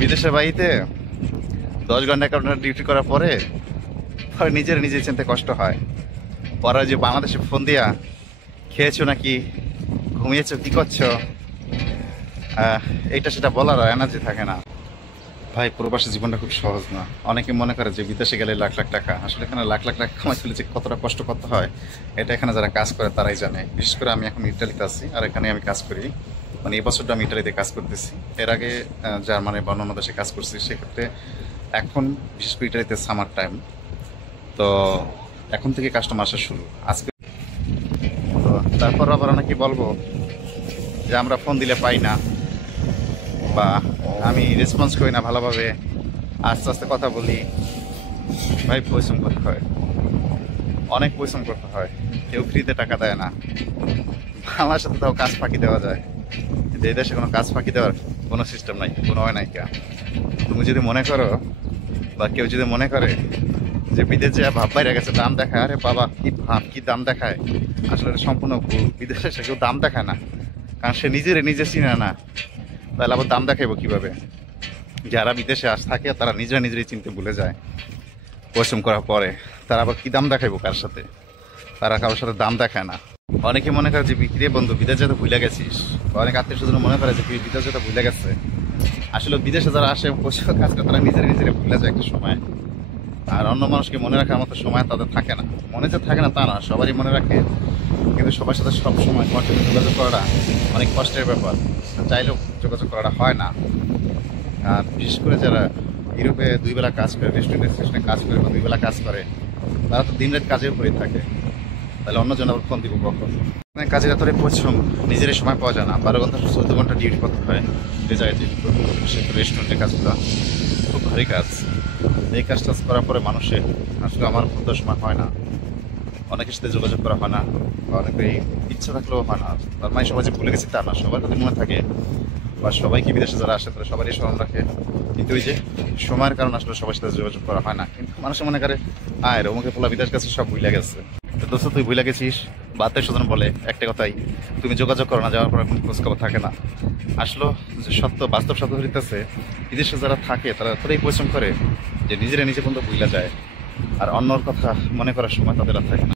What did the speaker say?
বিদেশের বাড়িতে 10 ঘন্টা ডিউটি করার পরে নিজে চিনতে কষ্ট হয়। ওরা যে বাংলাদেশে ফোন দিয়া খেয়েছো নাকি, ঘুমিয়েছো, কি করছো, এইটা সেটা বলার এনার্জি থাকে না। ভাই, প্রবাসী জীবনটা খুব সহজ না। অনেকে মনে করে যে বিদেশে গেলে লাখ লাখ টাকা, আসলে এখানে লাখ লাখ টাকা কামাই ফেলে যে কতটা কষ্ট করতে হয় এটা এখানে যারা কাজ করে তারাই জানে। বিশেষ করে আমি এখন ইটালিতে আছি, আর এখানে আমি কাজ করি, মানে এই বছরটা আমি ইটালিতে কাজ করতেছি। এর আগে জার্মানি বা অন্যান্য দেশে কাজ করছি। সেক্ষেত্রে এখন বিশেষ করে ইটালিতে সামার টাইম, তো এখন থেকে কাস্টমার আসা শুরু আজকে। তো তারপর আবার অনেকে বলবো যে আমরা ফোন দিলে পাই না, বা আমি রেসপন্স করি না ভালোভাবে, আস্তে আস্তে কথা বলি। ভাই, পরিশ্রম করতে হয়, অনেক পরিশ্রম করতে হয়। কেউ ফ্রিতে টাকা দেয় না। আমার সাথে তাও কাজ ফাঁকি দেওয়া যায়, কিন্তু এই দেশে কোনো কাজ ফাঁকি দেওয়ার কোনো সিস্টেম নাই, কোনো হয় নাই। তুমি যদি মনে করো, বা কেউ যদি মনে করে যে বিদেশ যে ভাব বাইরে গেছে দাম দেখায়, আরে বাবা কি ভাব, কি দাম দেখায়, আসলে এটা সম্পূর্ণ ভুল। বিদেশে সে কেউ দাম দেখায় না, কারণ সে নিজে চিনে না। তাহলে আবার দাম দেখাইব কিভাবে? যারা বিদেশে থাকে তারা নিজেরাই চিনতে ভুলে যায় পরিশ্রম করার পরে। তারা আবার কি দাম দেখাইবো কার সাথে? তারা কারোর সাথে দাম দেখায় না। অনেকে মনে করে যে বিক্রি বন্ধু বিদেশ যেতে ভুলে গেছিস, বা অনেক আত্মীয় স্বজন মনে করে যে বিদেশ যেতে ভুলে গেছে। আসলে বিদেশে যারা আসে পরিশ্রম কাজ করে তারা নিজেরাই ভুলে যায় একটা সময়। আর অন্য মানুষকে মনে রাখার মতো সময় তাদের থাকে না। মনে যে থাকে না তা না, সবারই মনে রাখে, কিন্তু সবার সাথে সব সময় কন্টিনিউ যোগাযোগ করাটা অনেক কষ্টের ব্যাপার। চাইলেও যোগাযোগ করাটা হয় না। আর বিশেষ করে যারা ইউরোপে 2 বেলা কাজ করে, রেস্টুরেন্টে কাজ করে, বা 2 বেলা কাজ করে, তারা তো দিন রাত কাজের উপরেই থাকে। তাহলে অন্যজন আবার ফোন দিব কখন? কাজের এতটাই পরিশ্রম, নিজের সময় পাওয়া যায় না। 12 ঘন্টা 14 ঘন্টা ডিউটি করতে হয় যে জায়গায় ডিউটি করতে হয়। সে রেস্টুরেন্টের কাজগুলো খুব ভারী কাজ। এই কাজটা করার পরে মানুষের আসলে আমার খুব সময় হয় না, অনেকের সাথে যোগাযোগ করা হয় না, অনেকেই ইচ্ছা থাকলেও হয় না। তার মানে সবাই যে ভুলে গেছি তা না, সবার কথা মনে থাকে, বা সবাইকে বিদেশে যারা আসে তারা সবারই স্মরণ রাখে। কিন্তু ওই যে সময়ের কারণে আসলে সবার সাথে যোগাযোগ করা হয় না। কিন্তু মানুষ মনে করে আয় অমুকে পোলা বিদেশ গেছে, সব ভুলে গেছে। তো দোস্ত, তুই ভুলে গেছিস? বাতে স্বজন বলে একটা কথাই, তুমি যোগাযোগ করো না, যাওয়ার পর কোনো খোঁজখবর থাকে না। আসলে যে সত্য, বাস্তব সত্য হইতেছে, বিদেশে যারা থাকে তারা এতটাই পরিশ্রম করে যে নিজে পর্যন্ত ভুলে যায়, আর অন্যর কথা মনে করার সময় তাদের আর থাকে না।